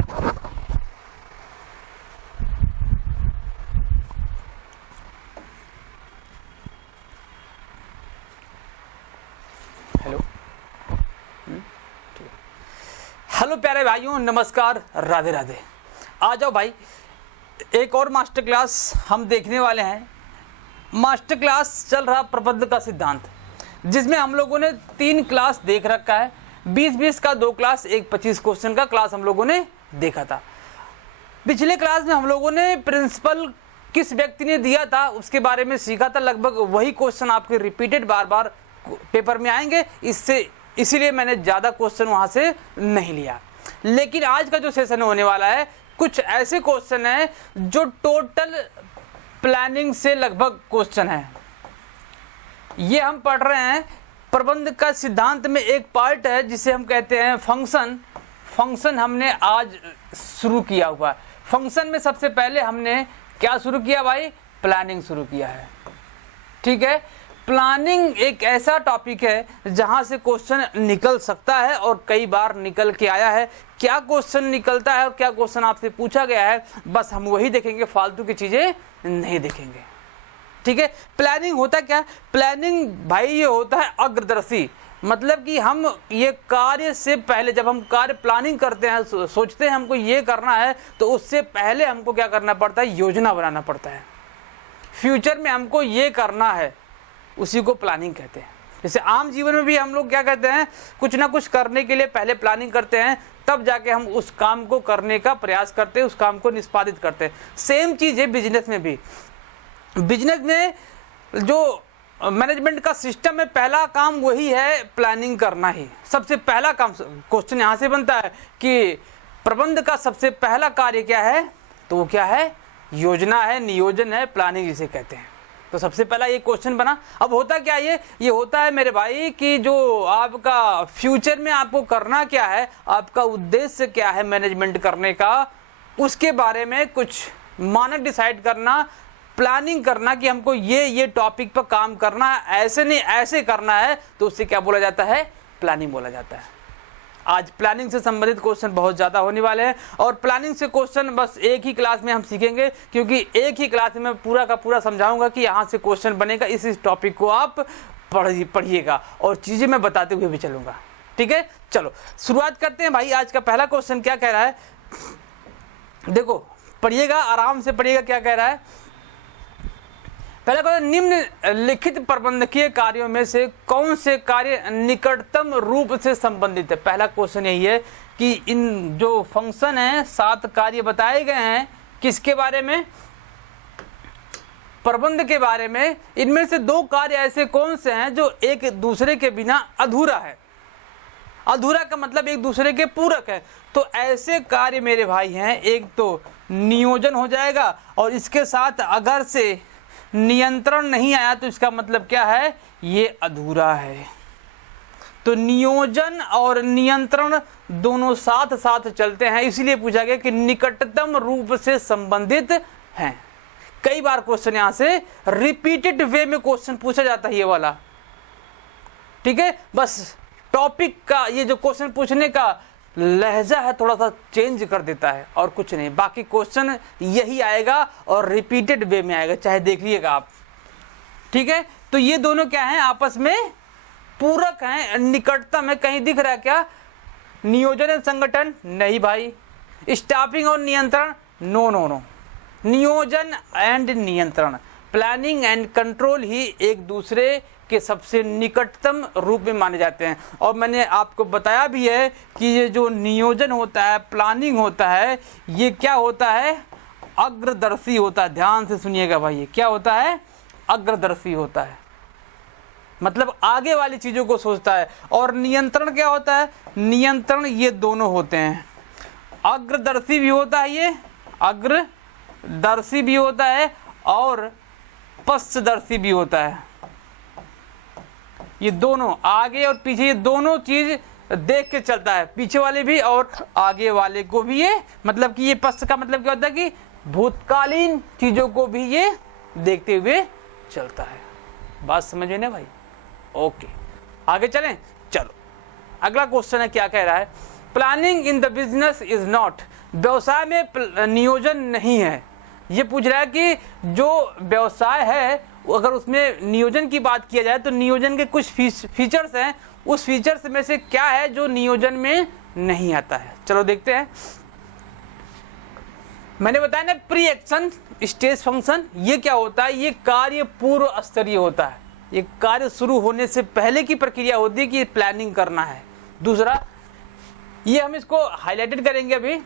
Hello प्यारे भाइयों, नमस्कार, राधे राधे। आ जाओ भाई, एक और मास्टर क्लास हम देखने वाले हैं। मास्टर क्लास चल रहा प्रबंध का सिद्धांत, जिसमें हम लोगों ने 3 क्लास देख रखा है। 20-20 का 2 क्लास, एक 25 क्वेश्चन का क्लास हम लोगों ने देखा था। पिछले क्लास में हम लोगों ने प्रिंसिपल किस व्यक्ति ने दिया था उसके बारे में सीखा था। लगभग वही क्वेश्चन आपके रिपीटेड बार बार पेपर में आएंगे, इसीलिए मैंने ज़्यादा क्वेश्चन वहाँ से नहीं लिया। लेकिन आज का जो सेशन होने वाला है, कुछ ऐसे क्वेश्चन हैं जो टोटल प्लानिंग से लगभग क्वेश्चन है। ये हम पढ़ रहे हैं प्रबंध का सिद्धांत में एक पार्ट है जिसे हम कहते हैं फंक्शन हमने आज शुरू किया हुआ है। फंक्शन में सबसे पहले हमने क्या शुरू किया भाई? प्लानिंग शुरू किया है। ठीक है, प्लानिंग एक ऐसा टॉपिक है जहां से क्वेश्चन निकल सकता है और कई बार निकल के आया है। क्या क्वेश्चन निकलता है और क्या क्वेश्चन आपसे पूछा गया है, बस हम वही देखेंगे, फालतू की चीजें नहीं देखेंगे। ठीक है, प्लानिंग होता क्या? प्लानिंग भाई ये होता है अग्रदर्शी, मतलब कि हम ये कार्य से पहले, जब हम कार्य प्लानिंग करते हैं, सोचते हैं हमको ये करना है, तो उससे पहले हमको क्या करना पड़ता है? योजना बनाना पड़ता है। फ्यूचर में हमको ये करना है, उसी को प्लानिंग कहते हैं। जैसे आम जीवन में भी हम लोग क्या कहते हैं, कुछ ना कुछ करने के लिए पहले प्लानिंग करते हैं, तब जाके हम उस काम को करने का प्रयास करते हैं, उस काम को निष्पादित करते हैं। सेम चीज़ है बिजनेस में भी। बिजनेस में जो मैनेजमेंट का सिस्टम है, पहला काम वही है, प्लानिंग करना ही सबसे पहला काम। क्वेश्चन यहाँ से बनता है कि प्रबंध का सबसे पहला कार्य क्या है? तो वो क्या है? योजना है, नियोजन है, प्लानिंग जिसे कहते हैं। तो सबसे पहला ये क्वेश्चन बना। अब होता क्या ये होता है मेरे भाई कि जो आपका फ्यूचर में आपको करना क्या है, आपका उद्देश्य क्या है मैनेजमेंट करने का, उसके बारे में कुछ मानक डिसाइड करना, प्लानिंग करना कि हमको ये टॉपिक पर काम करना है, ऐसे नहीं ऐसे करना है, तो उससे क्या बोला जाता है? प्लानिंग बोला जाता है। आज प्लानिंग से संबंधित क्वेश्चन बहुत ज़्यादा होने वाले हैं और प्लानिंग से क्वेश्चन बस एक ही क्लास में हम सीखेंगे, क्योंकि एक ही क्लास में मैं पूरा का पूरा समझाऊंगा कि यहाँ से क्वेश्चन बनेगा। इस टॉपिक को आप पढ़िएगा और चीज़ें मैं बताते हुए भी चलूँगा। ठीक है, चलो शुरुआत करते हैं भाई। आज का पहला क्वेश्चन क्या कह रहा है, देखो पढ़िएगा, आराम से पढ़िएगा क्या कह रहा है। पहला क्वेश्चन, निम्नलिखित प्रबंधकीय कार्यों में से कौन से कार्य निकटतम रूप से संबंधित है? पहला क्वेश्चन यही है कि इन जो फंक्शन है, 7 कार्य बताए गए हैं, किसके बारे में? प्रबंध के बारे में। इनमें से 2 कार्य ऐसे कौन से हैं जो एक दूसरे के बिना अधूरा है? अधूरा का मतलब एक दूसरे के पूरक है। तो ऐसे कार्य मेरे भाई हैं, एक तो नियोजन हो जाएगा, और इसके साथ अगर से नियंत्रण नहीं आया तो इसका मतलब क्या है? ये अधूरा है। तो नियोजन और नियंत्रण दोनों साथ साथ चलते हैं, इसीलिए पूछा गया कि निकटतम रूप से संबंधित हैं। कई बार क्वेश्चन यहां से रिपीटेड वे में क्वेश्चन पूछा जाता है, ये वाला। ठीक है, बस टॉपिक का ये जो क्वेश्चन पूछने का लहजा है थोड़ा सा चेंज कर देता है और कुछ नहीं। बाकी क्वेश्चन यही आएगा और रिपीटेड वे में आएगा, चाहे देख लीजिएगा आप। ठीक है, तो ये दोनों क्या हैं? आपस में पूरक हैं, निकटतम है। कहीं दिख रहा है क्या? नियोजन एवं संगठन? नहीं भाई। स्टाफिंग और नियंत्रण? नो। नियोजन एंड नियंत्रण, प्लानिंग एंड कंट्रोल ही एक दूसरे के सबसे निकटतम रूप में माने जाते हैं। और मैंने आपको बताया भी है कि ये जो नियोजन होता है, प्लानिंग होता है, ये क्या होता है? अग्रदर्शी होता है। ध्यान से सुनिएगा भाई, ये क्या होता है? अग्रदर्शी होता है, मतलब आगे वाली चीज़ों को सोचता है। और नियंत्रण क्या होता है? नियंत्रण ये दोनों होते हैं, अग्रदर्शी भी होता है, ये अग्रदर्शी भी होता है और पश्चदर्शी भी होता है। ये दोनों आगे और पीछे, ये दोनों चीज देख के चलता है, पीछे वाले भी और आगे वाले को भी। ये मतलब कि ये पश्च का मतलब क्या होता है कि भूतकालीन चीजों को भी ये देखते हुए चलता है। बात समझ में ना भाई? ओके, आगे चलें। चलो अगला क्वेश्चन है, क्या कह रहा है? Planning in the business is not व्यवसाय में नियोजन नहीं है। ये पूछ रहा है कि जो व्यवसाय है अगर उसमें नियोजन की बात किया जाए तो नियोजन के कुछ फीचर्स हैं, उस फीचर्स में से क्या है जो नियोजन में नहीं आता है। चलो देखते हैं। मैंने बताया ना प्री एक्शन स्टेज फंक्शन, ये क्या होता है? ये कार्य पूर्व स्तरीय होता है। ये कार्य शुरू होने से पहले की प्रक्रिया होती है कि प्लानिंग करना है। दूसरा, ये हम इसको हाईलाइटेड करेंगे अभी,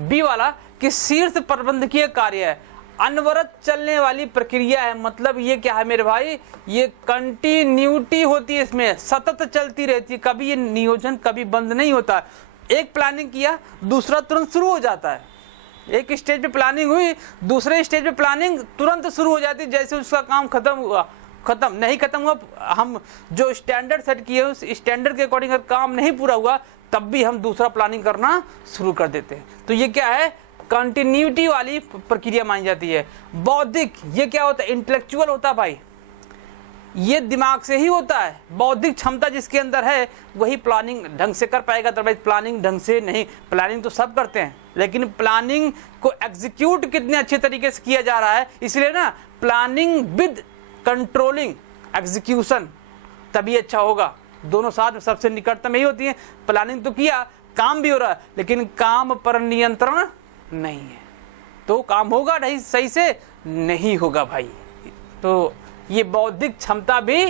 बी वाला, कि शीर्ष प्रबंधकीय कार्य है, अनवरत चलने वाली प्रक्रिया है। मतलब ये क्या है मेरे भाई? ये कंटिन्यूटी होती है, इसमें सतत चलती रहती है, कभी ये नियोजन कभी बंद नहीं होता। एक प्लानिंग किया, दूसरा तुरंत शुरू हो जाता है। एक स्टेज पे प्लानिंग हुई, दूसरे स्टेज पे प्लानिंग तुरंत शुरू हो जाती है, जैसे उसका काम खत्म हुआ। खत्म नहीं खत्म हुआ, हम जो स्टैंडर्ड सेट किए उस स्टैंडर्ड के अकॉर्डिंग अगर काम नहीं पूरा हुआ तब भी हम दूसरा प्लानिंग करना शुरू कर देते हैं। तो ये क्या है? कंटिन्यूटी वाली प्रक्रिया मानी जाती है। बौद्धिक, ये क्या होता है? इंटेलेक्चुअल होता है भाई, ये दिमाग से ही होता है। बौद्धिक क्षमता जिसके अंदर है वही प्लानिंग ढंग से कर पाएगा, अदरवाइज प्लानिंग ढंग से नहीं। प्लानिंग तो सब करते हैं, लेकिन प्लानिंग को एग्जीक्यूट कितने अच्छे तरीके से किया जा रहा है, इसलिए ना प्लानिंग विद कंट्रोलिंग एग्जीक्यूशन तभी अच्छा होगा। दोनों साथ में सबसे निकटतम यही होती है। प्लानिंग तो किया, काम भी हो रहा है, लेकिन काम पर नियंत्रण नहीं है, तो काम होगा नहीं, सही से नहीं होगा भाई। तो ये बौद्धिक क्षमता भी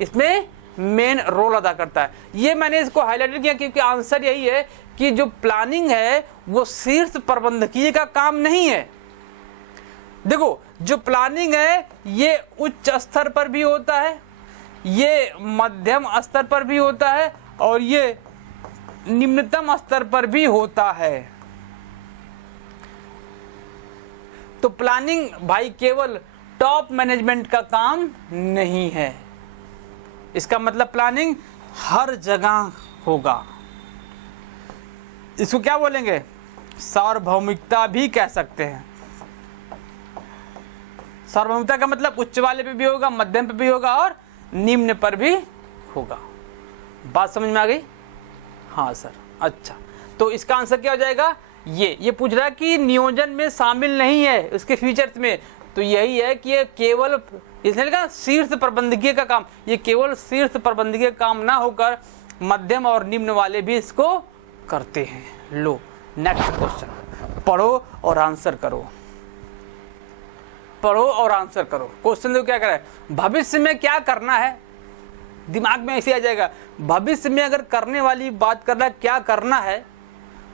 इसमें मेन रोल अदा करता है। ये मैंने इसको हाईलाइट किया क्योंकि आंसर यही है कि जो प्लानिंग है वो शीर्ष प्रबंधकीय का काम नहीं है। देखो, जो प्लानिंग है ये उच्च स्तर पर भी होता है, ये मध्यम स्तर पर भी होता है और ये निम्नतम स्तर पर भी होता है। तो प्लानिंग भाई केवल टॉप मैनेजमेंट का काम नहीं है। इसका मतलब प्लानिंग हर जगह होगा। इसको क्या बोलेंगे? सार्वभौमिकता भी कह सकते हैं। सार्वभौमिकता का मतलब उच्च वाले पे भी होगा, मध्यम पे भी होगा और निम्न पर भी होगा। बात समझ में आ गई? हाँ सर, अच्छा। तो इसका आंसर क्या हो जाएगा? ये पूछ रहा है कि नियोजन में शामिल नहीं है उसके फीचर्स में, तो यही है कि ये केवल, इसने लिखा शीर्ष प्रबंधकीय का काम, ये केवल शीर्ष प्रबंधकीय काम ना होकर मध्यम और निम्न वाले भी इसको करते हैं। लो नेक्स्ट क्वेश्चन, पढ़ो और आंसर करो। पढ़ो और आंसर करो। क्वेश्चन देखो क्या कर रहा है, भविष्य में क्या करना है। दिमाग में ऐसे आ जाएगा, भविष्य में अगर करने वाली बात कर रहा है क्या करना है,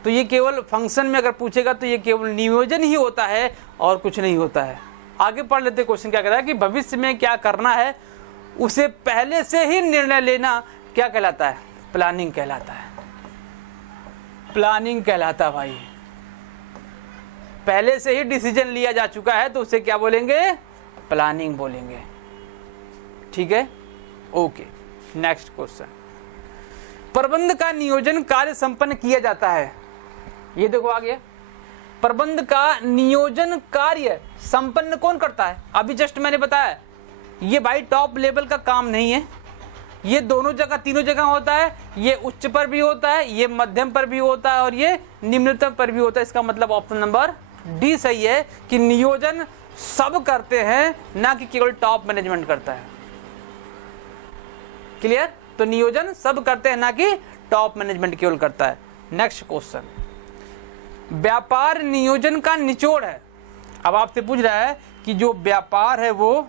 तो ये केवल फंक्शन में अगर पूछेगा तो ये केवल नियोजन ही होता है और कुछ नहीं होता है। आगे पढ़ लेते क्वेश्चन क्या कह रहा है कि भविष्य में क्या करना है उसे पहले से ही निर्णय लेना क्या कहलाता है? प्लानिंग कहलाता है। प्लानिंग कहलाता भाई, पहले से ही डिसीजन लिया जा चुका है तो उसे क्या बोलेंगे? प्लानिंग बोलेंगे। ठीक है, ओके। नेक्स्ट क्वेश्चन, प्रबंध का नियोजन कार्य संपन्न किया जाता है। ये देखो आ गया, प्रबंध का नियोजन कार्य संपन्न कौन करता है? अभी जस्ट मैंने बताया, ये भाई टॉप लेवल का काम नहीं है, ये दोनों जगह, तीनों जगह होता है। ये उच्च पर भी होता है, ये मध्यम पर भी होता है और ये निम्नतम पर भी होता है। इसका मतलब ऑप्शन नंबर डी सही है कि नियोजन सब करते हैं, ना कि केवल टॉप मैनेजमेंट करता है। क्लियर? तो नियोजन सब करते हैं, ना कि टॉप मैनेजमेंट केवल करता है। नेक्स्ट क्वेश्चन, व्यापार नियोजन का निचोड़ है। अब आपसे पूछ रहा है कि जो व्यापार है वो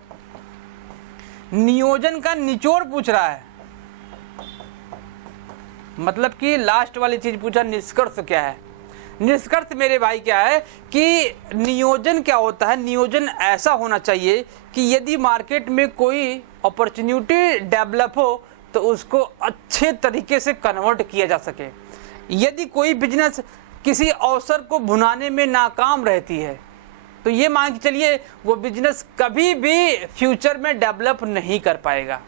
नियोजन का निचोड़ पूछ रहा है, मतलब कि लास्ट वाली चीज पूछा, निष्कर्ष क्या है? निष्कर्ष मेरे भाई क्या है कि नियोजन क्या होता है? नियोजन ऐसा होना चाहिए कि यदि मार्केट में कोई अपॉर्चुनिटी डेवलप हो तो उसको अच्छे तरीके से कन्वर्ट किया जा सके। यदि कोई बिजनेस किसी अवसर को भुनाने में नाकाम रहती है तो ये मान के चलिए वो बिजनेस कभी भी फ्यूचर में डेवलप नहीं कर पाएगा।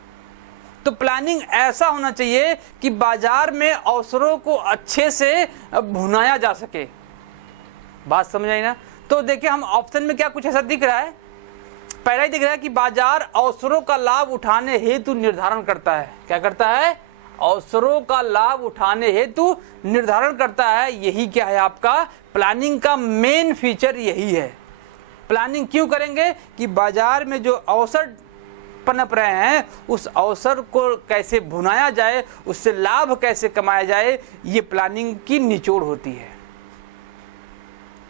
तो प्लानिंग ऐसा होना चाहिए कि बाजार में अवसरों को अच्छे से भुनाया जा सके। बात समझ आई ना? तो देखिए हम ऑप्शन में क्या कुछ ऐसा दिख रहा है, पहला ही दिख रहा है कि बाजार अवसरों का लाभ उठाने हेतु निर्धारण करता है। क्या करता है? अवसरों का लाभ उठाने हेतु निर्धारण करता है। यही क्या है आपका प्लानिंग का मेन फीचर यही है। प्लानिंग क्यों करेंगे कि बाजार में जो अवसर पनप रहे हैं उस अवसर को कैसे भुनाया जाए, उससे लाभ कैसे कमाया जाए, ये प्लानिंग की निचोड़ होती है।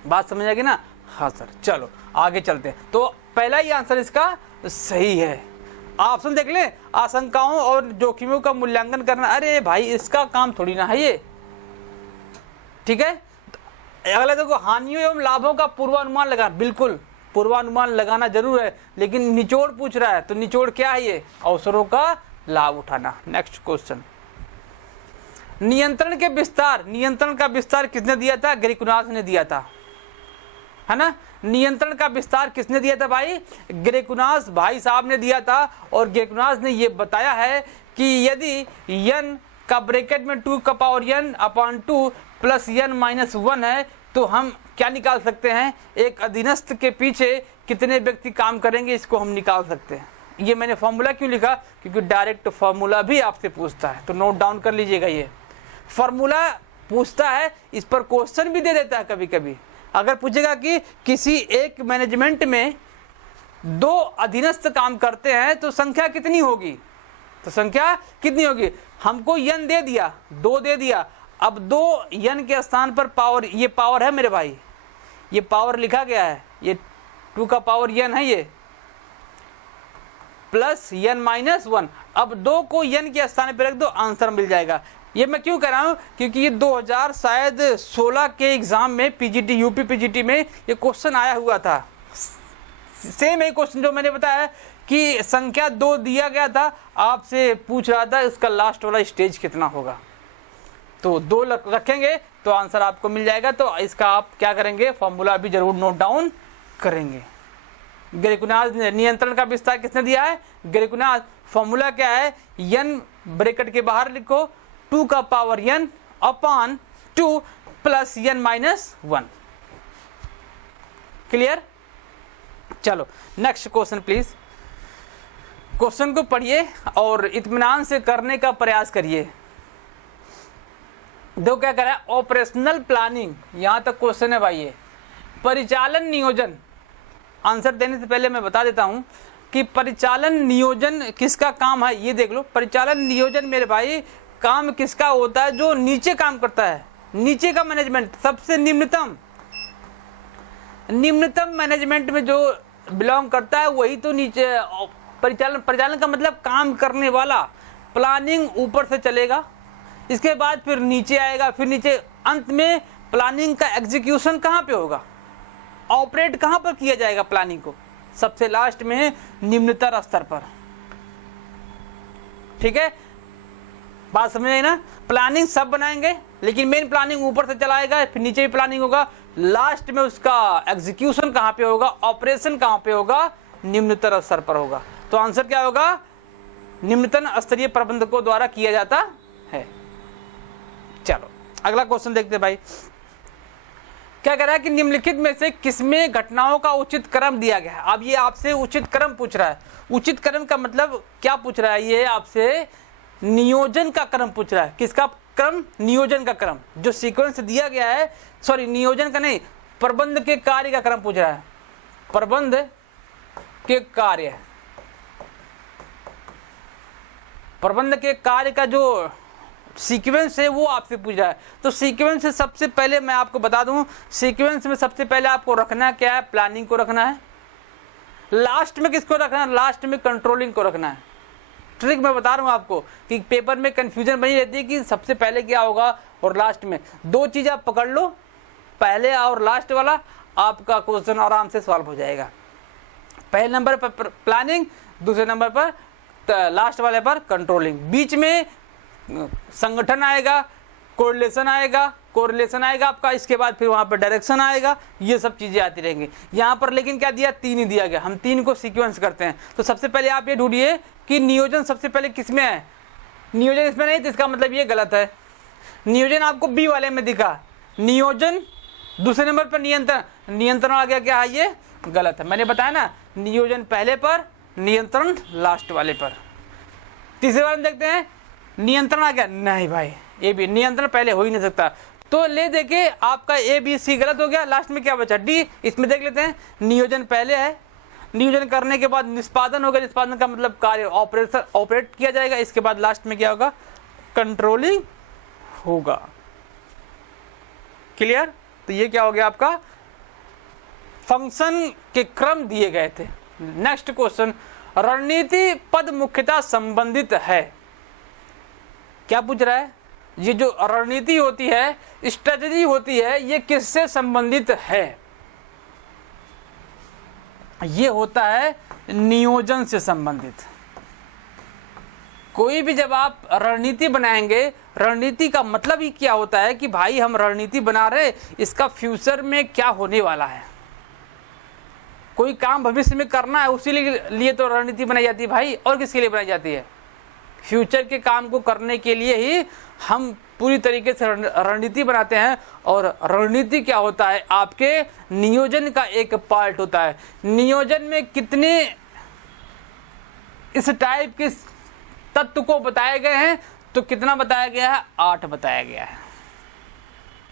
बात समझ आएगी ना? हाँ सर, चलो आगे चलते हैं। तो पहला ही आंसर इसका सही है। ऑप्शन देख लें, आशंकाओं और जोखिमों का मूल्यांकन करना। अरे भाई इसका काम थोड़ी ना है ये, ठीक है। अगला देखो, हानियों एवं लाभों का पूर्वानुमान लगा। बिल्कुल पूर्वानुमान लगाना जरूर है, लेकिन निचोड़ पूछ रहा है तो निचोड़ क्या है? ये अवसरों का लाभ उठाना। नेक्स्ट क्वेश्चन, नियंत्रण के विस्तार। नियंत्रण का विस्तार किसने दिया था? ग्रेकुनाज ने दिया था, है ना। नियंत्रण का विस्तार किसने दिया था भाई? ग्रेकुनाज भाई साहब ने दिया था। और ग्रेकुनाज ने यह बताया है कि यदि n का ब्रैकेट में 2 का power n upon 2 plus n-1 है तो हम क्या निकाल सकते हैं? एक अधीनस्थ के पीछे कितने व्यक्ति काम करेंगे, इसको हम निकाल सकते हैं। ये मैंने फॉर्मूला क्यों लिखा? क्योंकि डायरेक्ट फॉर्मूला भी आपसे पूछता है, तो नोट डाउन कर लीजिएगा। ये फॉर्मूला पूछता है, इस पर क्वेश्चन भी दे देता है कभी कभी। अगर पूछेगा कि किसी एक मैनेजमेंट में 2 अधीनस्थ काम करते हैं तो संख्या कितनी होगी, तो संख्या कितनी होगी? हमको n दे दिया, 2 दे दिया। अब 2 n के स्थान पर पावर, ये पावर है मेरे भाई, ये पावर लिखा गया है, ये 2 का पावर n है, ये प्लस n-1। अब 2 को n के स्थान पर रख दो, आंसर मिल जाएगा। ये मैं क्यों कह रहा हूं? क्योंकि ये 2016 के एग्जाम में पीजीटी, यूपी पीजीटी में ये क्वेश्चन आया हुआ था। सेम है क्वेश्चन जो मैंने बताया कि संख्या 2 दिया गया था, आपसे पूछ रहा था इसका लास्ट वाला स्टेज कितना होगा। तो 2 रखेंगे तो आंसर आपको मिल जाएगा। तो इसका आप क्या करेंगे? फॉर्मूला भी जरूर नोट डाउन करेंगे। ग्रेकुनाज ने नियंत्रण का विस्तार किसने दिया है? ग्रेकुनाज। फॉर्मूला क्या है? n ब्रैकेट के बाहर लिखो, 2 का power n upon 2 plus n-1। Clear? चलो नेक्स्ट क्वेश्चन प्लीज। क्वेश्चन को पढ़िए और इत्मीनान से करने का प्रयास करिए। दो क्या कह रहा है? ऑपरेशनल प्लानिंग, यहां तक क्वेश्चन है भाई। ये परिचालन नियोजन। आंसर देने से पहले मैं बता देता हूं कि परिचालन नियोजन किसका काम है, ये देख लो। परिचालन नियोजन मेरे भाई काम किसका होता है? जो नीचे काम करता है, नीचे का मैनेजमेंट, सबसे निम्नतम मैनेजमेंट में जो बिलोंग करता है वही तो नीचे परिचालन का मतलब काम करने वाला। प्लानिंग ऊपर से चलेगा, इसके बाद फिर नीचे आएगा, फिर नीचे, अंत में प्लानिंग का एग्जीक्यूशन कहाँ पे होगा, ऑपरेट कहाँ पर किया जाएगा प्लानिंग को? सबसे लास्ट में निम्नतर स्तर पर। ठीक है, बात समझ आई ना? प्लानिंग सब बनाएंगे लेकिन मेन प्लानिंग ऊपर से चलाएगा, फिर नीचे भी प्लानिंग होगा, लास्ट में उसका एग्जीक्यूशन कहाँ पे होगा, ऑपरेशन कहाँ पे होगा? निम्नतर स्तर पर होगा। तो आंसर क्या होगा? निम्नतम स्तरीय प्रबंधकों द्वारा किया जाता है। चलो अगला क्वेश्चन देखते हैं भाई। क्या कह रहा है कि निम्नलिखित में से किसमें घटनाओं का उचित क्रम दिया गया है? अब ये आपसे उचित क्रम पूछ रहा है। उचित क्रम का मतलब क्या पूछ रहा है? ये आपसे नियोजन का क्रम पूछ रहा है। किसका क्रम? नियोजन का क्रम। जो सीक्वेंस दिया गया है, सॉरी नियोजन का नहीं, प्रबंध के कार्य का क्रम पूछ रहा है। प्रबंध के कार्य, प्रबंध के कार्य का जो सीक्वेंस है वो आपसे पूछ रहा है। तो सीक्वेंस से सबसे पहले मैं आपको बता दूं, सीक्वेंस में सबसे पहले आपको रखना क्या है? प्लानिंग को रखना है। लास्ट में किसको रखना है? लास्ट में कंट्रोलिंग को रखना है। ट्रिक मैं बता रहा हूं आपको कि पेपर में कंफ्यूजन बनी रहती है कि सबसे पहले क्या होगा और लास्ट में। 2 चीज आप पकड़ लो, पहले और लास्ट वाला, आपका क्वेश्चन आराम से सॉल्व हो जाएगा। पहले नंबर पर प्लानिंग, दूसरे नंबर पर लास्ट वाले पर कंट्रोलिंग। बीच में संगठन आएगा, कोरिलेशन आएगा आपका, इसके बाद फिर वहां पर डायरेक्शन आएगा, ये सब चीजें आती रहेंगी। यहाँ पर लेकिन क्या दिया? 3 ही दिया गया। हम 3 को सीक्वेंस करते हैं। तो सबसे पहले आप ये ढूंढिए कि नियोजन सबसे पहले किसमें है। नियोजन इसमें नहीं तो इसका मतलब ये गलत है। नियोजन आपको बी वाले में दिखा, नियोजन दूसरे नंबर पर नियंत्रण, नियंत्रण आ गया क्या है? ये गलत है। मैंने बताया ना, नियोजन पहले पर, नियंत्रण लास्ट वाले पर। तीसरे वाले में देखते हैं नियंत्रण आ गया, नहीं भाई ए बी, नियंत्रण पहले हो ही नहीं सकता। तो ले देखे आपका ए बी सी गलत हो गया, लास्ट में क्या बचा डी। इसमें देख लेते हैं, नियोजन पहले है, नियोजन करने के बाद निष्पादन होगा, निष्पादन का मतलब कार्य ऑपरेट किया जाएगा, इसके बाद लास्ट में क्या होगा, कंट्रोलिंग होगा। क्लियर। तो ये क्या हो गया आपका, फंक्शन के क्रम दिए गए थे। नेक्स्ट क्वेश्चन, रणनीति पद मुख्यतः संबंधित है। क्या पूछ रहा है, ये जो रणनीति होती है, स्ट्रेटजी होती है, ये किससे संबंधित है। ये होता है नियोजन से संबंधित। कोई भी जब आप रणनीति बनाएंगे, रणनीति का मतलब ही क्या होता है कि भाई हम रणनीति बना रहे, इसका फ्यूचर में क्या होने वाला है, कोई काम भविष्य में करना है, उसी लिए तो रणनीति बनाई जाती है भाई। और किसके लिए बनाई जाती है, फ्यूचर के काम को करने के लिए ही हम पूरी तरीके से रणनीति बनाते हैं। और रणनीति क्या होता है, आपके नियोजन का एक पार्ट होता है। नियोजन में कितने इस टाइप के तत्व को बताए गए हैं, तो कितना बताया गया है, 8 बताया गया है।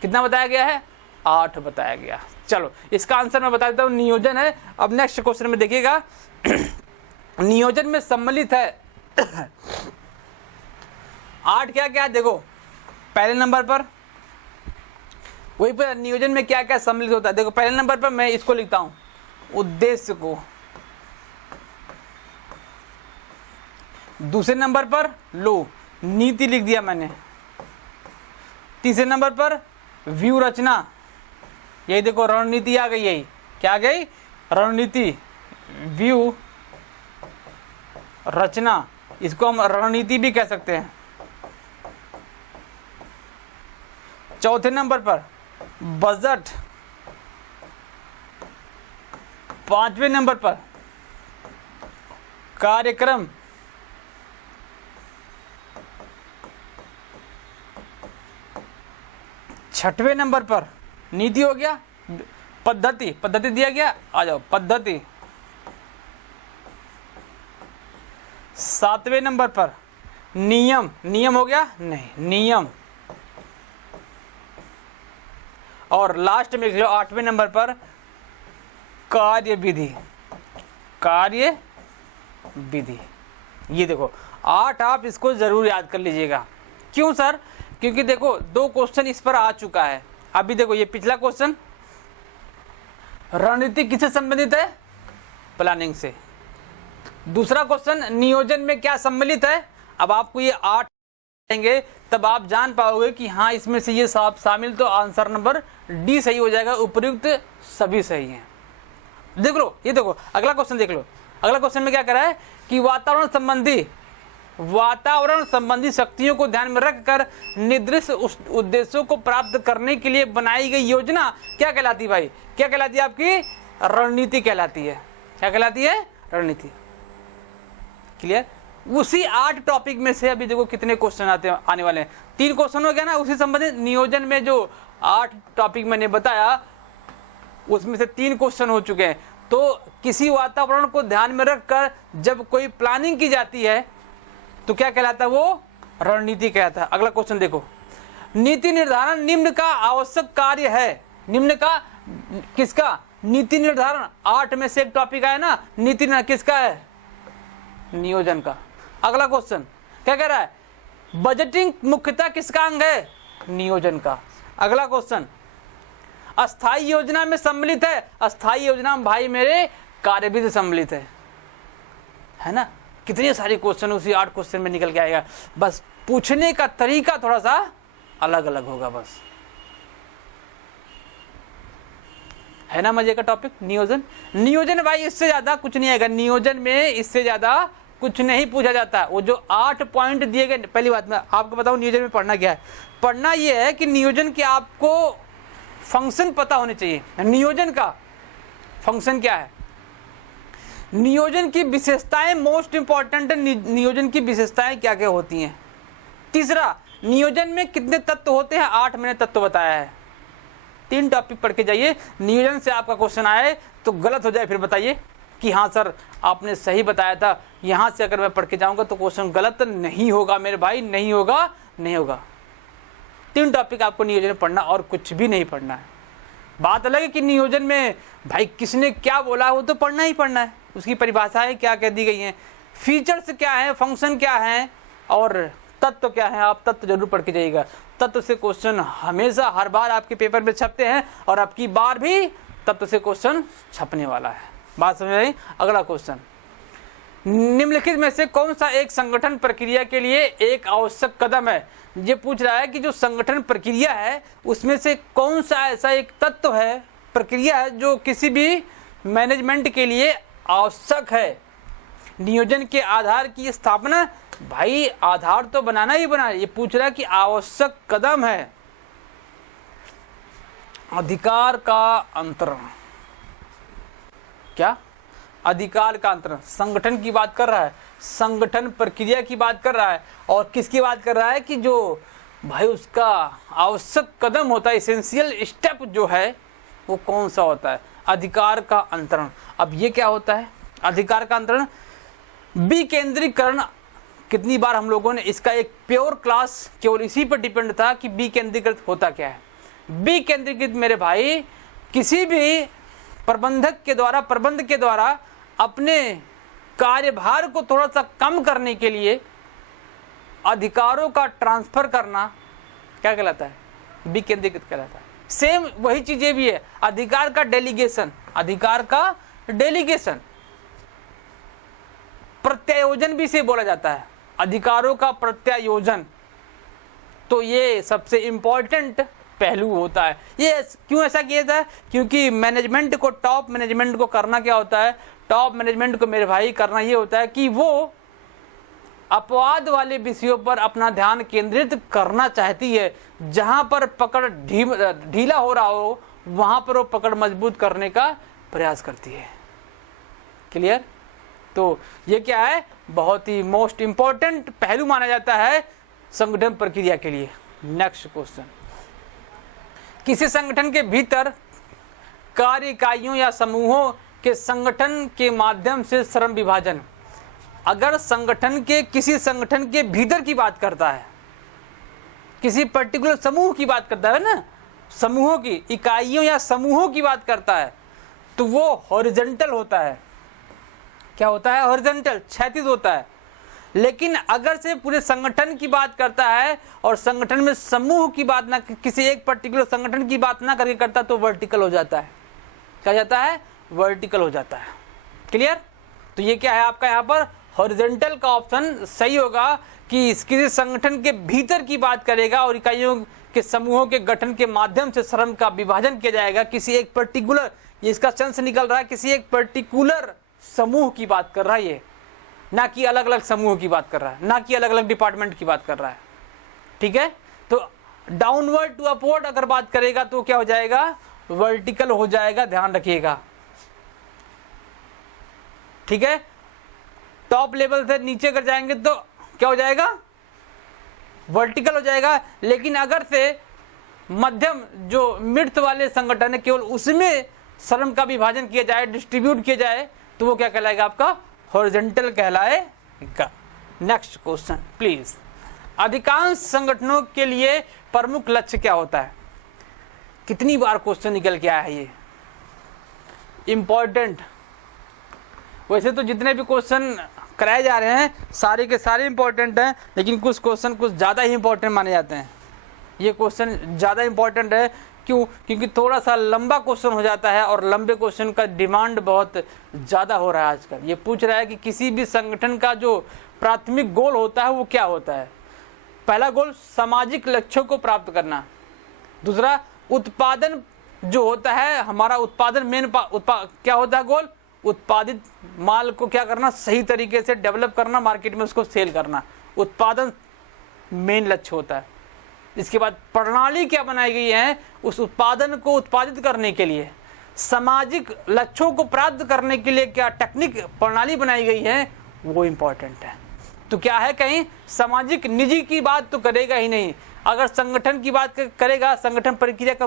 कितना बताया गया है, 8 बताया गया। चलो इसका आंसर मैं बता देता हूं, नियोजन है। अब नेक्स्ट क्वेश्चन में देखिएगा, नियोजन में सम्मिलित है 8 क्या क्या, देखो पहले नंबर पर वही पर नियोजन में क्या क्या सम्मिलित होता है। देखो पहले नंबर पर मैं इसको लिखता हूं, उद्देश्य को। दूसरे नंबर पर लो नीति लिख दिया मैंने। तीसरे नंबर पर व्यू रचना, यही देखो रणनीति आ गई, यही क्या आ गई, रणनीति, व्यू रचना, इसको हम रणनीति भी कह सकते हैं। चौथे नंबर पर बजट। पांचवें नंबर पर कार्यक्रम। छठवें नंबर पर नीति हो गया, पद्धति, पद्धति दिया गया, आ जाओ पद्धति। सातवें नंबर पर नियम, नियम हो गया, नहीं नियम। और लास्ट में लिख लो 8वें नंबर पर कार्य विधि, कार्य विधि। ये देखो 8, आप इसको जरूर याद कर लीजिएगा। क्यों सर, क्योंकि देखो 2 क्वेश्चन इस पर आ चुका है। अभी देखो ये पिछला क्वेश्चन, रणनीति किससे संबंधित है, प्लानिंग से। दूसरा क्वेश्चन नियोजन में क्या सम्मिलित है। अब आपको ये 8 देंगे तब आप जान पाओगे कि हाँ इसमें से ये सब शामिल, तो आंसर नंबर डी सही हो जाएगा, उपयुक्त सभी सही हैं। देख लो, ये देखो अगला क्वेश्चन देख लो। अगला क्वेश्चन में क्या करा है कि वातावरण संबंधी शक्तियों को ध्यान में रखकर निर्दिष्ट उद्देश्यों को प्राप्त करने के लिए बनाई गई योजना क्या कहलाती भाई, क्या कहलाती है, आपकी रणनीति कहलाती है। क्या कहलाती है, रणनीति। क्लियर। उसी 8 टॉपिक में से अभी देखो कितने क्वेश्चन आने वाले हैं, 3 क्वेश्चन हो गया ना उसी संबंधित। नियोजन में जो 8 टॉपिक मैंने बताया उसमें से 3 क्वेश्चन हो चुके हैं। तो किसी वातावरण को ध्यान में रखकर जब कोई प्लानिंग की जाती है तो क्या कहलाता है, वो रणनीति कहलाता है। अगला क्वेश्चन देखो, नीति निर्धारण निम्न का आवश्यक कार्य है। निम्न का किसका, नीति निर्धारण। 8 में से एक टॉपिक आया ना, नीति किसका है, नियोजन का। अगला क्वेश्चन क्या कह रहा है, बजटिंग मुख्यतः किसका अंग है, नियोजन का। अगला क्वेश्चन, अस्थायी योजना में सम्मिलित है। अस्थायी योजना भाई मेरे कार्यविधि सम्मिलित है ना। कितने सारे क्वेश्चन उसी 8 क्वेश्चन में निकल के आएगा, बस पूछने का तरीका थोड़ा सा अलग अलग होगा बस, है ना। मजे का टॉपिक नियोजन। नियोजन भाई इससे ज्यादा कुछ नहीं आएगा, नियोजन में इससे ज्यादा कुछ नहीं पूछा जाता। वो जो 8 पॉइंट दिए गए, पहली बात मैं आपको बताऊं नियोजन में पढ़ना क्या है। पढ़ना ये है कि नियोजन के आपको फंक्शन पता होने चाहिए। नियोजन का फंक्शन क्या है, नियोजन की विशेषताएं, मोस्ट इंपॉर्टेंट नियोजन की विशेषताएं क्या क्या होती हैं। तीसरा, नियोजन में कितने तत्व होते हैं, 8 मैंने तत्व बताया है। 3 टॉपिक पढ़ के जाइए, नियोजन से आपका क्वेश्चन आए तो गलत हो जाए फिर बताइए, कि हाँ सर आपने सही बताया था, यहाँ से अगर मैं पढ़ के जाऊँगा तो क्वेश्चन गलत नहीं होगा मेरे भाई, नहीं होगा, नहीं होगा। 3 टॉपिक आपको नियोजन में पढ़ना और कुछ भी नहीं पढ़ना है। बात अलग है कि नियोजन में भाई किसने क्या बोला वो तो पढ़ना ही पढ़ना है, उसकी परिभाषाएं क्या कह दी गई हैं, फीचर्स क्या हैं, फंक्शन क्या हैं और तत्व क्या है, आप तत्व जरूर पढ़ के जाइएगा। तत्व से क्वेश्चन हमेशा हर बार आपके पेपर में छपते हैं और अब की बार भी तत्व से क्वेश्चन छपने वाला है। बात समझ आई? अगला क्वेश्चन, निम्नलिखित में से कौन सा एक संगठन प्रक्रिया के लिए एक आवश्यक कदम है? ये पूछ रहा है कि जो संगठन प्रक्रिया है उसमें से कौन सा ऐसा एक तत्व है, प्रक्रिया है जो किसी भी मैनेजमेंट के लिए आवश्यक है। नियोजन के आधार की स्थापना, भाई आधार तो बनाना ही बनाना, ये पूछ रहा है कि आवश्यक कदम है। अधिकार का अंतरण, क्या अधिकार का अंतरण, संगठन की बात कर रहा है, संगठन प्रक्रिया की बात कर रहा है और किसकी बात कर रहा है कि जो भाई उसका आवश्यक कदम होता है, एसेंशियल स्टेप जो है वो कौन सा होता है? अधिकार का अंतरण। अब ये क्या होता है अधिकार का अंतरण? विकेंद्रीकरण। कितनी बार हम लोगों ने इसका एक प्योर क्लास केवल इसी पर डिपेंड था कि विकेंद्रीकृत होता क्या है। विकेंद्रीकृत मेरे भाई किसी भी प्रबंधक के द्वारा, प्रबंध के द्वारा अपने कार्यभार को थोड़ा सा कम करने के लिए अधिकारों का ट्रांसफर करना क्या कहलाता है? विकेंद्रीकृत कहलाता है। सेम वही चीजें भी है, अधिकार का डेलीगेशन, अधिकार का डेलीगेशन, प्रत्यायोजन भी से बोला जाता है, अधिकारों का प्रत्यायोजन। तो ये सबसे इंपॉर्टेंट पहलू होता है। ये क्यों ऐसा किया था? क्योंकि मैनेजमेंट को, टॉप मैनेजमेंट को करना क्या होता है? टॉप मैनेजमेंट को मेरे भाई करना ये होता है कि वो अपवाद वाले विषयों पर अपना ध्यान केंद्रित करना चाहती है। जहां पर पकड़ ढीला हो रहा हो वहां पर वो पकड़ मजबूत करने का प्रयास करती है। क्लियर? तो ये क्या है? बहुत ही मोस्ट इंपॉर्टेंट पहलू माना जाता है संगठन प्रक्रिया के लिए। नेक्स्ट क्वेश्चन, किसी संगठन के भीतर कार्य इकाइयों या समूहों के संगठन के माध्यम से श्रम विभाजन। अगर संगठन के, किसी संगठन के भीतर की बात करता है, किसी पर्टिकुलर समूह की बात करता है ना, समूहों की, इकाइयों या समूहों की बात करता है, तो वो हॉरिजॉन्टल होता है। क्या होता है? हॉरिजॉन्टल, क्षैतिज होता है। लेकिन अगर से पूरे संगठन की बात करता है और संगठन में समूह की बात ना, किसी एक पर्टिकुलर संगठन की बात ना करके करता, तो वर्टिकल हो जाता है। क्या जाता है? वर्टिकल हो जाता है। क्लियर? तो ये क्या है आपका यहाँ पर? हॉरिजॉन्टल का ऑप्शन सही होगा कि किसी संगठन के भीतर की बात करेगा और इकाइयों के समूहों के गठन के माध्यम से श्रम का विभाजन किया जाएगा। किसी एक पर्टिकुलर, ये इसका सेंस निकल रहा है, किसी एक पर्टिकुलर समूह की बात कर रहा है ये, ना कि अलग अलग समूह की बात कर रहा है, ना कि अलग अलग डिपार्टमेंट की बात कर रहा है। ठीक है? तो डाउनवर्ड टू अपवर्ड अगर बात करेगा तो क्या हो जाएगा? वर्टिकल हो जाएगा, ध्यान रखिएगा। ठीक है? टॉप लेवल से नीचे कर जाएंगे तो क्या हो जाएगा? वर्टिकल हो जाएगा। लेकिन अगर से मध्यम, जो मिड वाले संगठन है, केवल उसमें श्रम का विभाजन किया जाए, डिस्ट्रीब्यूट किया जाए, तो वो क्या कहलाएगा? आपका हॉरिजॉन्टल कहलाएगा। नेक्स्ट क्वेश्चन प्लीज, अधिकांश संगठनों के लिए प्रमुख लक्ष्य क्या होता है? कितनी बार क्वेश्चन निकल के आया है ये, इंपॉर्टेंट। वैसे तो जितने भी क्वेश्चन कराए जा रहे हैं सारे के सारे इंपॉर्टेंट हैं, लेकिन कुछ क्वेश्चन कुछ ज़्यादा ही इंपॉर्टेंट माने जाते हैं। ये क्वेश्चन ज़्यादा इंपॉर्टेंट है, क्यों? क्योंकि थोड़ा सा लंबा क्वेश्चन हो जाता है और लंबे क्वेश्चन का डिमांड बहुत ज़्यादा हो रहा है आजकल। ये पूछ रहा है कि किसी भी संगठन का जो प्राथमिक गोल होता है वो क्या होता है? पहला गोल सामाजिक लक्ष्यों को प्राप्त करना। दूसरा, उत्पादन जो होता है हमारा, उत्पादन मेन क्या होता है गोल? उत्पादित माल को क्या करना? सही तरीके से डेवलप करना, मार्केट में उसको सेल करना। उत्पादन मेन लक्ष्य होता है। इसके बाद प्रणाली क्या बनाई गई है? उस उत्पादन को उत्पादित करने के लिए, सामाजिक लक्ष्यों को प्राप्त करने के लिए क्या टेक्निक, प्रणाली बनाई गई है, वो इंपॉर्टेंट है। तो क्या है, कहीं सामाजिक निजी की बात तो करेगा ही नहीं। अगर संगठन की बात करेगा, संगठन प्रक्रिया का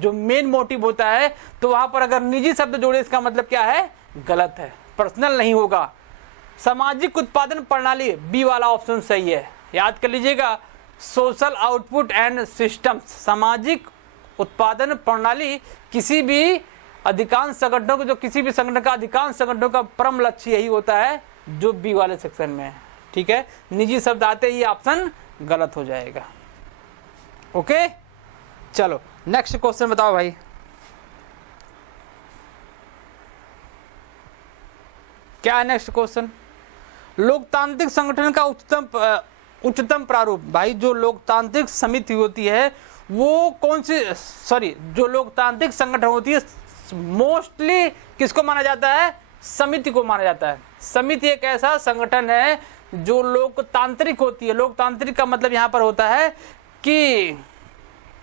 जो मेन मोटिव होता है, तो वहां पर अगर निजी शब्द जोड़े, इसका मतलब क्या है? गलत है, पर्सनल नहीं होगा। सामाजिक उत्पादन प्रणाली, बी वाला ऑप्शन सही है, याद कर लीजिएगा। सोशल आउटपुट एंड सिस्टम्स, सामाजिक उत्पादन प्रणाली किसी भी अधिकांश संगठनों को, जो किसी भी संगठन का अधिकांश संगठनों का परम लक्ष्य यही होता है, जो बी वाले सेक्शन में है। ठीक है, निजी शब्द आते ही ऑप्शन गलत हो जाएगा। ओके, चलो नेक्स्ट क्वेश्चन बताओ भाई। क्या है नेक्स्ट क्वेश्चन? लोकतांत्रिक संगठन का उच्चतम प्रारूप। भाई जो लोकतांत्रिक समिति होती है वो कौन सी, जो लोकतांत्रिक संगठन होती है मोस्टली किसको माना जाता है? समिति को माना जाता है। समिति एक ऐसा संगठन है जो लोकतांत्रिक होती है। लोकतांत्रिक का मतलब यहाँ पर होता है कि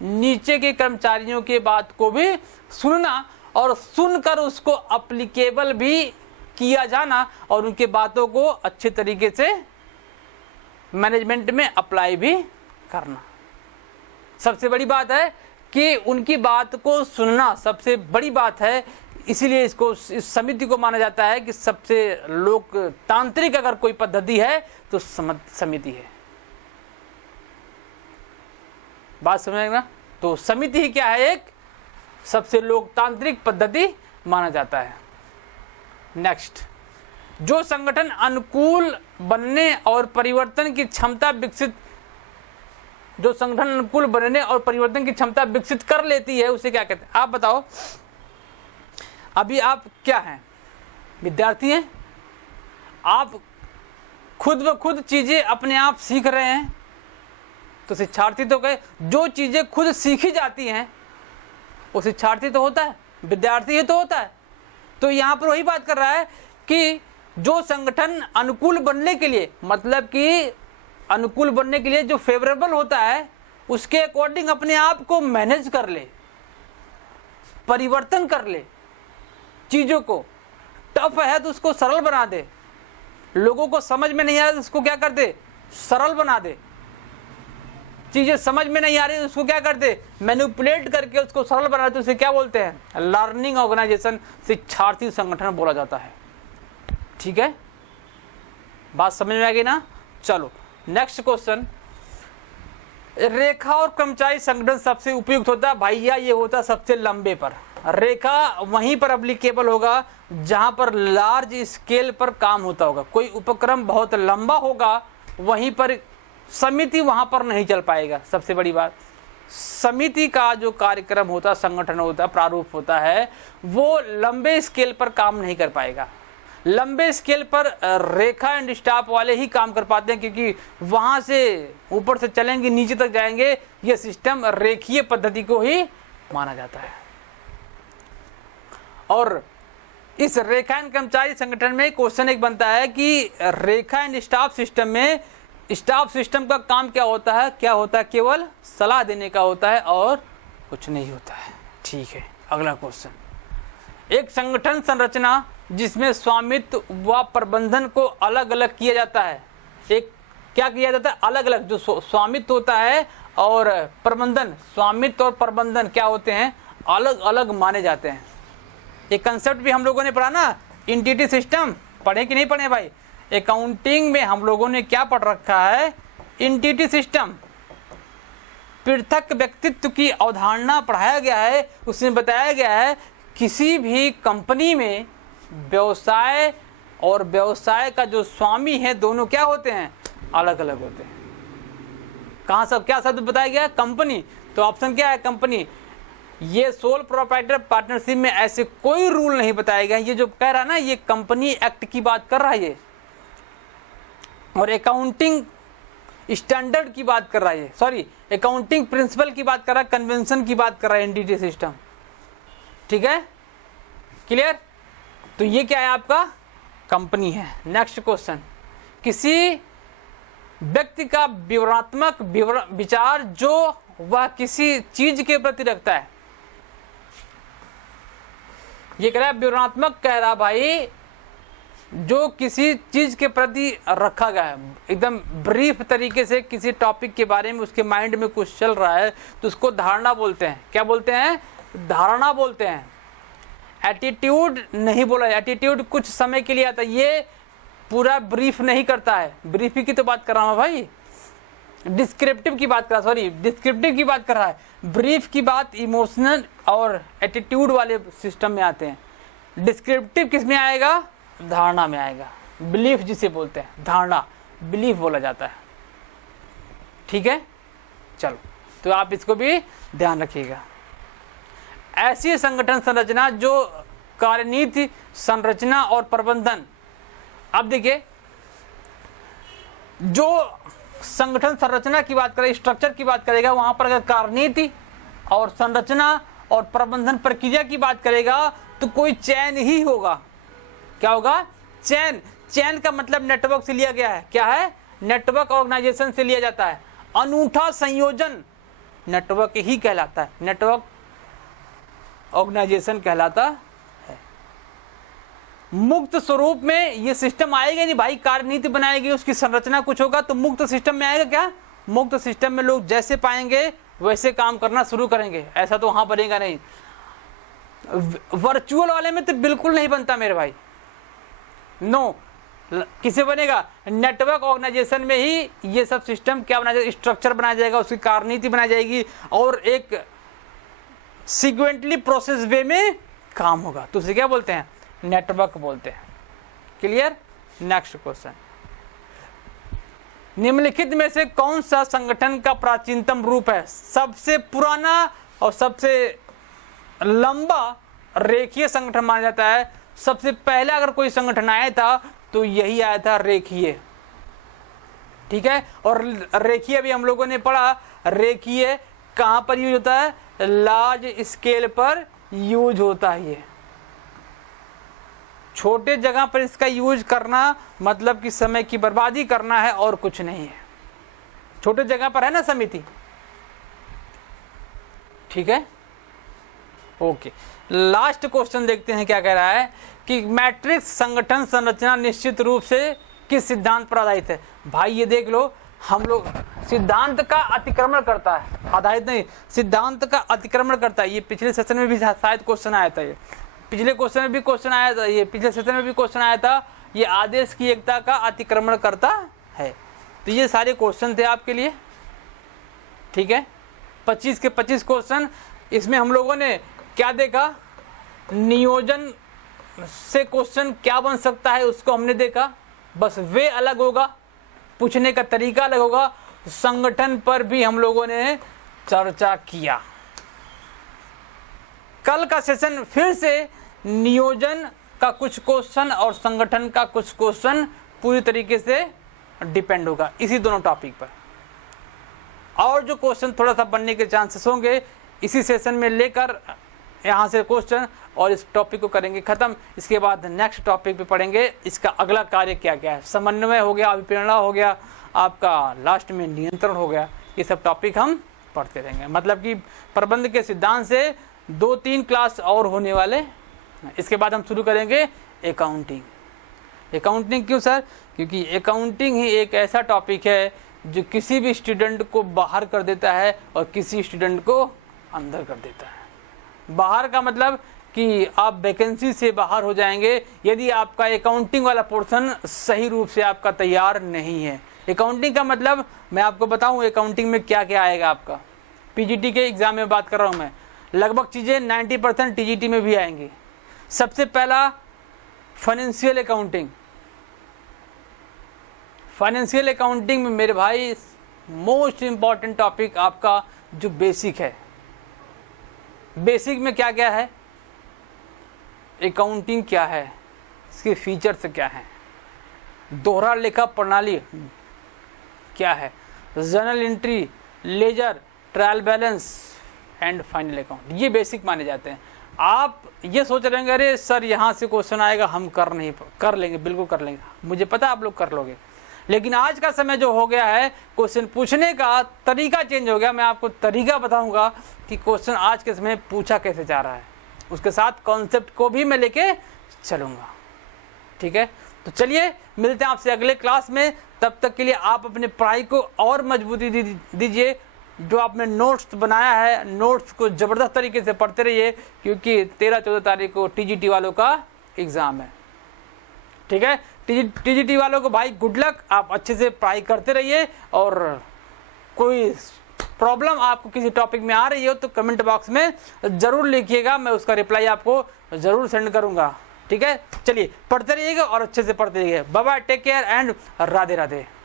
नीचे के कर्मचारियों के बात को भी सुनना और सुनकर उसको अप्लीकेबल भी किया जाना और उनके बातों को अच्छे तरीके से मैनेजमेंट में अप्लाई भी करना। सबसे बड़ी बात है कि उनकी बात को सुनना सबसे बड़ी बात है, इसीलिए इसको, इस समिति को माना जाता है कि सबसे लोकतांत्रिक अगर कोई पद्धति है तो समिति है। बात समझेगा? तो समिति ही क्या है? एक सबसे लोकतांत्रिक पद्धति माना जाता है। नेक्स्ट, जो संगठन अनुकूल बनने और परिवर्तन की क्षमता विकसित, जो संगठन अनुकूल बनने और परिवर्तन की क्षमता विकसित कर लेती है उसे क्या कहते हैं? आप बताओ। अभी आप क्या हैं? विद्यार्थी हैं। आप खुद ब खुद चीजें अपने आप सीख रहे हैं तो शिक्षार्थी तो कहे। जो चीजें खुद सीखी जाती हैं वो शिक्षार्थी तो होता है, विद्यार्थी ही तो होता है। तो यहाँ पर वही बात कर रहा है कि जो संगठन अनुकूल बनने के लिए, मतलब कि अनुकूल बनने के लिए जो फेवरेबल होता है उसके अकॉर्डिंग अपने आप को मैनेज कर ले, परिवर्तन कर ले, चीजों को टफ है तो उसको सरल बना दे, लोगों को समझ में नहीं आ रहा तो उसको क्या कर दे? सरल बना दे। चीजें समझ में नहीं आ रही तो उसको क्या कर दे? मैनिपुलेट करके उसको सरल बना दे। उसे क्या बोलते हैं? लर्निंग ऑर्गेनाइजेशन, शिक्षार्थी संगठन बोला जाता है। ठीक है, बात समझ में आ गई ना? चलो नेक्स्ट क्वेश्चन, रेखा और कर्मचारी संगठन सबसे उपयुक्त होता है भैया, ये होता है सबसे लंबे पर। रेखा वहीं पर एप्लीकेबल होगा जहां पर लार्ज स्केल पर काम होता होगा, कोई उपक्रम बहुत लंबा होगा वहीं पर। समिति वहां पर नहीं चल पाएगा। सबसे बड़ी बात, समिति का जो कार्यक्रम होता, संगठन होता, प्रारूप होता है, वो लंबे स्केल पर काम नहीं कर पाएगा। लंबे स्केल पर रेखा एंड स्टाफ वाले ही काम कर पाते हैं, क्योंकि वहां से ऊपर से चलेंगे नीचे तक जाएंगे। ये सिस्टम रेखीय पद्धति को ही माना जाता है। और इस रेखा एंड कर्मचारी संगठन में क्वेश्चन एक बनता है कि रेखा एंड स्टाफ सिस्टम में, स्टाफ सिस्टम का काम क्या होता है? क्या होता है? केवल सलाह देने का होता है और कुछ नहीं होता है। ठीक है, अगला क्वेश्चन, एक संगठन संरचना जिसमें स्वामित्व व प्रबंधन को अलग अलग किया जाता है। एक क्या किया जाता है? अलग अलग। जो स्वामित्व होता है और प्रबंधन, स्वामित्व और प्रबंधन क्या होते हैं? अलग अलग माने जाते हैं। एक कंसेप्ट भी हम लोगों ने पढ़ा ना, एंटिटी सिस्टम। पढ़े कि नहीं पढ़े भाई? अकाउंटिंग में हम लोगों ने क्या पढ़ रखा है? Entity system. पृथक व्यक्तित्व की अवधारणा पढ़ाया गया है। उसमें बताया गया है किसी भी कंपनी में व्यवसाय और व्यवसाय का जो स्वामी है दोनों क्या होते हैं? अलग अलग होते हैं। कहाँ सब क्या शब्द बताया गया? कंपनी। तो ऑप्शन क्या है? कंपनी। ये सोल प्रोप्राइटर पार्टनरशिप में ऐसे कोई रूल नहीं बताया गया। ये जो कह रहा है ना, ये कंपनी एक्ट की बात कर रहा है ये, और अकाउंटिंग स्टैंडर्ड की बात कर रहा है, सॉरी अकाउंटिंग प्रिंसिपल की बात कर रहा है, कन्वेंशन की बात कर रहा है, एंटिटी सिस्टम। ठीक है, क्लियर? तो ये क्या है? आपका कंपनी है। नेक्स्ट क्वेश्चन, किसी व्यक्ति का विवरणात्मक विचार जो वह किसी चीज के प्रति रखता है। ये कह रहा है विवरणात्मक, कह रहा भाई जो किसी चीज के प्रति रखा गया है, एकदम ब्रीफ तरीके से किसी टॉपिक के बारे में उसके माइंड में कुछ चल रहा है तो उसको धारणा बोलते हैं। क्या बोलते हैं? धारणा बोलते हैं। एटीट्यूड नहीं बोला, एटीट्यूड कुछ समय के लिए आता है, ये पूरा ब्रीफ नहीं करता है। ब्रीफ की तो बात कर रहा हूँ भाई, डिस्क्रिप्टिव की बात कर रहा, सॉरी डिस्क्रिप्टिव की बात कर रहा है। ब्रीफ की बात इमोशनल और एटीट्यूड वाले सिस्टम में आते हैं। डिस्क्रिप्टिव किस में आएगा? धारणा में आएगा। बिलीफ जिसे बोलते हैं, धारणा, बिलीफ बोला जाता है। ठीक है, चलो तो आप इसको भी ध्यान रखिएगा। ऐसी संगठन संरचना जो कार्यनीति, संरचना और प्रबंधन, अब देखिए जो संगठन संरचना की बात करें, स्ट्रक्चर की बात करेगा, वहां पर अगर कार्यनीति और संरचना और प्रबंधन प्रक्रिया की बात करेगा तो कोई चैन ही होगा। क्या होगा? चैन। चैन का मतलब नेटवर्क से लिया गया है। क्या है? नेटवर्क ऑर्गेनाइजेशन से लिया जाता है। अनूठा संयोजन नेटवर्क ही कहलाता है, नेटवर्क ऑर्गेनाइजेशन कहलाता है। मुक्त स्वरूप में ये सिस्टम आएगा नहीं भाई, कार्यनीति बनाएगी, उसकी संरचना कुछ होगा तो मुक्त सिस्टम में आएगा। क्या? मुक्त सिस्टम में लोग जैसे पाएंगे वैसे काम करना शुरू करेंगे, ऐसा तो वहां बनेगा नहीं। वर्चुअल वाले में तो बिल्कुल नहीं बनता मेरे भाई, नो। किसे बनेगा? नेटवर्क ऑर्गेनाइजेशन में ही ये सब सिस्टम क्या बनाया जाएगा? स्ट्रक्चर बनाया जाएगा, उसकी कार्यनीति बनाई जाएगी और एक सीक्वेंटली प्रोसेस वे में काम होगा, तो उसे क्या बोलते हैं? नेटवर्क बोलते हैं। क्लियर? नेक्स्ट क्वेश्चन, निम्नलिखित में से कौन सा संगठन का प्राचीनतम रूप है? सबसे पुराना और सबसे लंबा रेखीय संगठन माना जाता है। सबसे पहला अगर कोई संगठन आया था तो यही आया था, रेखीय। ठीक है, और रेखीय भी हम लोगों ने पढ़ा। रेखीय कहां पर यूज होता है? लार्ज स्केल पर यूज होता है। ये छोटे जगह पर इसका यूज करना मतलब कि समय की बर्बादी करना है और कुछ नहीं है। छोटे जगह पर है ना समिति। ठीक है, ओके। लास्ट क्वेश्चन देखते हैं क्या कह रहा है कि मैट्रिक्स संगठन संरचना निश्चित रूप से किस सिद्धांत पर आधारित है? भाई ये देख लो, हम लोग सिद्धांत का अतिक्रमण करता है, आधारित नहीं, सिद्धांत का अतिक्रमण करता है। ये पिछले सेशन में भी शायद क्वेश्चन आया था, ये पिछले क्वेश्चन में भी क्वेश्चन आया था, ये पिछले सेशन में भी क्वेश्चन आया था। ये आदेश की एकता का अतिक्रमण करता है। तो ये सारे क्वेश्चन थे आपके लिए। ठीक है, 25 के 25 क्वेश्चन। इसमें हम लोगों ने क्या देखा? नियोजन से क्वेश्चन क्या बन सकता है उसको हमने देखा, बस वे अलग होगा, पूछने का तरीका अलग होगा। संगठन पर भी हम लोगों ने चर्चा किया। कल का सेशन फिर से नियोजन का कुछ क्वेश्चन और संगठन का कुछ क्वेश्चन पूरी तरीके से डिपेंड होगा इसी दोनों टॉपिक पर। और जो क्वेश्चन थोड़ा सा बनने के चांसेस होंगे इसी सेशन में लेकर यहाँ से क्वेश्चन, और इस टॉपिक को करेंगे खत्म। इसके बाद नेक्स्ट टॉपिक पे पढ़ेंगे इसका अगला कार्य क्या क्या है। समन्वय हो गया, अभिप्रेरणा हो गया, आपका लास्ट में नियंत्रण हो गया। ये सब टॉपिक हम पढ़ते रहेंगे। मतलब कि प्रबंध के सिद्धांत से 2-3 क्लास और होने वाले। इसके बाद हम शुरू करेंगे अकाउंटिंग। अकाउंटिंग क्यों सर? क्योंकि अकाउंटिंग ही एक ऐसा टॉपिक है जो किसी भी स्टूडेंट को बाहर कर देता है और किसी स्टूडेंट को अंदर कर देता है। बाहर का मतलब कि आप वैकेंसी से बाहर हो जाएंगे यदि आपका अकाउंटिंग वाला पोर्शन सही रूप से आपका तैयार नहीं है। अकाउंटिंग का मतलब मैं आपको बताऊं अकाउंटिंग में क्या क्या आएगा आपका। पीजीटी के एग्जाम में बात कर रहा हूं मैं, लगभग चीज़ें 90% टीजीटी में भी आएंगी। सबसे पहला फाइनेंशियल अकाउंटिंग। फाइनेंशियल अकाउंटिंग में मेरे भाई मोस्ट इंपॉर्टेंट टॉपिक आपका जो बेसिक है। बेसिक में क्या क्या है? अकाउंटिंग क्या है, इसके फीचर्स क्या हैं, दोहरा लेखा प्रणाली क्या है, journal entry, ledger, trial balance and final account, ये बेसिक माने जाते हैं। आप ये सोच रहे हैं अरे सर यहाँ से क्वेश्चन आएगा हम कर लेंगे, बिल्कुल कर लेंगे, मुझे पता आप लोग कर लोगे। लेकिन आज का समय जो हो गया है क्वेश्चन पूछने का तरीका चेंज हो गया। मैं आपको तरीका बताऊंगा कि क्वेश्चन आज के समय पूछा कैसे जा रहा है, उसके साथ कॉन्सेप्ट को भी मैं लेके चलूंगा। ठीक है, तो चलिए मिलते हैं आपसे अगले क्लास में। तब तक के लिए आप अपने पढ़ाई को और मजबूती दीजिए, जो आपने नोट्स बनाया है, नोट्स को ज़बरदस्त तरीके से पढ़ते रहिए, क्योंकि 13-14 तारीख को टीजीटी वालों का एग्ज़ाम है। ठीक है, टीजीटी वालों को भाई गुड लक, आप अच्छे से पढ़ाई करते रहिए, और कोई प्रॉब्लम आपको किसी टॉपिक में आ रही हो तो कमेंट बॉक्स में ज़रूर लिखिएगा, मैं उसका रिप्लाई आपको ज़रूर सेंड करूँगा। ठीक है, चलिए पढ़ते रहिएगा और अच्छे से पढ़ते रहिए। Bye bye, take care and Radhe Radhe.